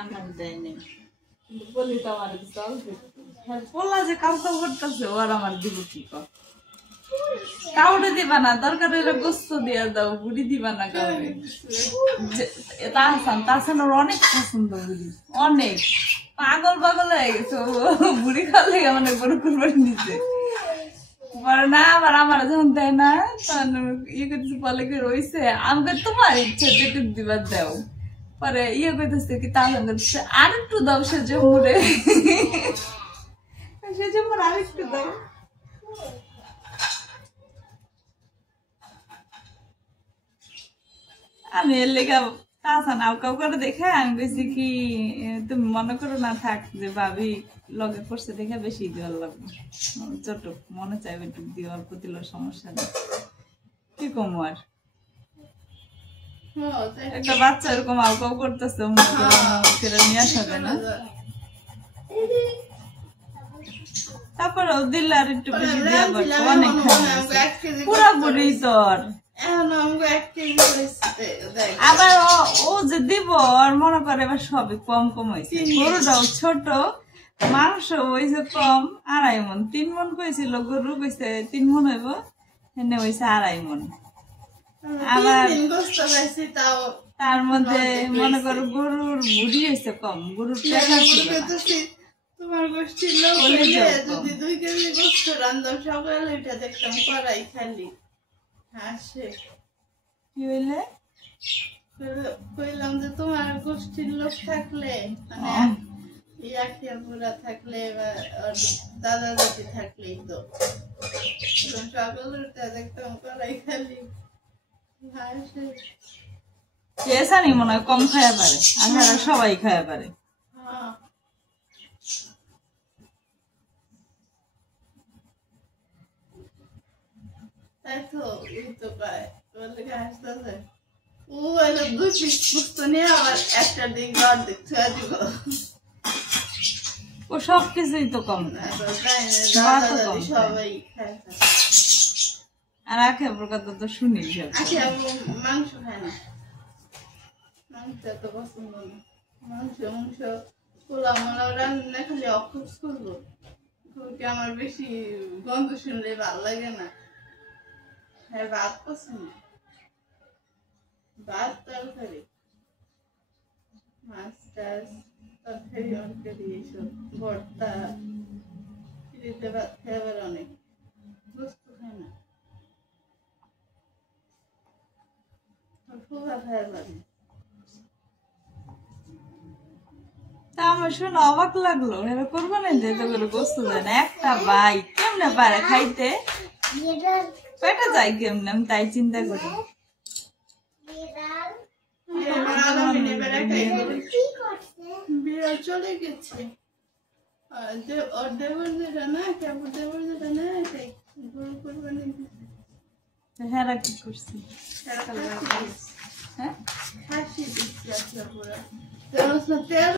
আমার দেয়নি বলি তো আমার চল পোলা যে কাউ কাউ করতেছে ওর আমার দিব কি কাউরে দিবা না দরকার হলে গোস্ত দিয়া দাও বুড়ি দিবা না কাউরে তাহসান ওর অনেক পছন্দ বুড়ি অনেক পাগল পাগল হয়ে গেছে বুড়ি খাওয়ার লেগে মানে বড় কুরবানি দিচ্ছে পরে না আবার আমার যখন দেয় না তখন ইয়ে করতেছে বলে কি রয়েছে আমাকে তোমার ইচ্ছা যেটু দিবার দাও পরে ইয়ে করতেছে কি তাহসান করতেছে আর একটু দাও সে জমুরে সে জমুর আর একটু দাও আমি এর লেগে তাহসান আউ কাউ করে দেখে আমি বেশি কি তুমি মনে করো না থাক যে ভাবি লগে করছে দেখে বেশি দেওয়ার লাগবে ছোট মনে চাইবে একটু দেওয়ার প্রতি সমস্যা নেই কি কম আর একটা বাচ্চা এরকম আউ কাউ করতেছে সেটা নিয়ে আসা যায় না তারপরে দিলে আর একটু বেশি দেওয়া অনেক পুরা বুড়ি তোর আবার ও যে দিব আর মনে করে এবার সবই কম কম হয়েছে গরুটাও ছোট মাংস হয়েছে কম 2.5 মণ 3 মণ কইছিল গরু কইছে 3 মণ হইব এনে হয়েছে 2.5 মণ আবার তার মধ্যে মনে করো গরুর বুড়ি হয়েছে কম গরুর তোমার গোষ্ঠীর লোক যদি 2 কেজি গোস্ত রান্দাম সকালে এটা দেখতাম করাই খালি হাসে কি হইলে কইলাম যে তোমার গোষ্ঠীর লোক থাকলে মানে ইয়াকিয়া পুরা থাকলে দাদা দাদি থাকলেই তো সকালে এটা দেখতাম করাই খালি হাসে কেসানি মনে হয় কম খাইয়া পারে আর সবাই খাইয়া পারে তাই তো এই তো পায় বলে হাসতেছে ও এলো 2 পিস গোস্ত নিয়ে আবার একটা দিন ঘর দেখতে দিব ও সব কিছুই তো কম সবাই খায় আর আখে প্রকার তো শুনি মাংস খায় না মাংস তো পছন্দ না মাংস পোলা মোলা রান্না খালি অখুশ করবো আমার বেশি গন্ধ শুনলে ভালো লাগে না হ্যাঁ ভাত পছন্দ ভাত তরকারি মাছ টাছ তরকারি অরকারি এইসব ভর্তা ফ্রিতে ভাত খাই আবার অনেক বস্তু খায় না ফুয়া খায় পারে তা আমার শুনে অবাক লাগলো এরা করবো না যে তো করে গোস্ত দেয় না একটা বাই কেমনে পারে খাইতে পেটে যায় কেমনে আমি তাই চিন্তা করি বিড়াল চলে গেছে ওর দেবর যেটা না কেবল দেবর যেটা না গরু কোরবানি হ্যাঁ কি করছি হ্যাঁ হাসি দিচ্ছি পুরা তেল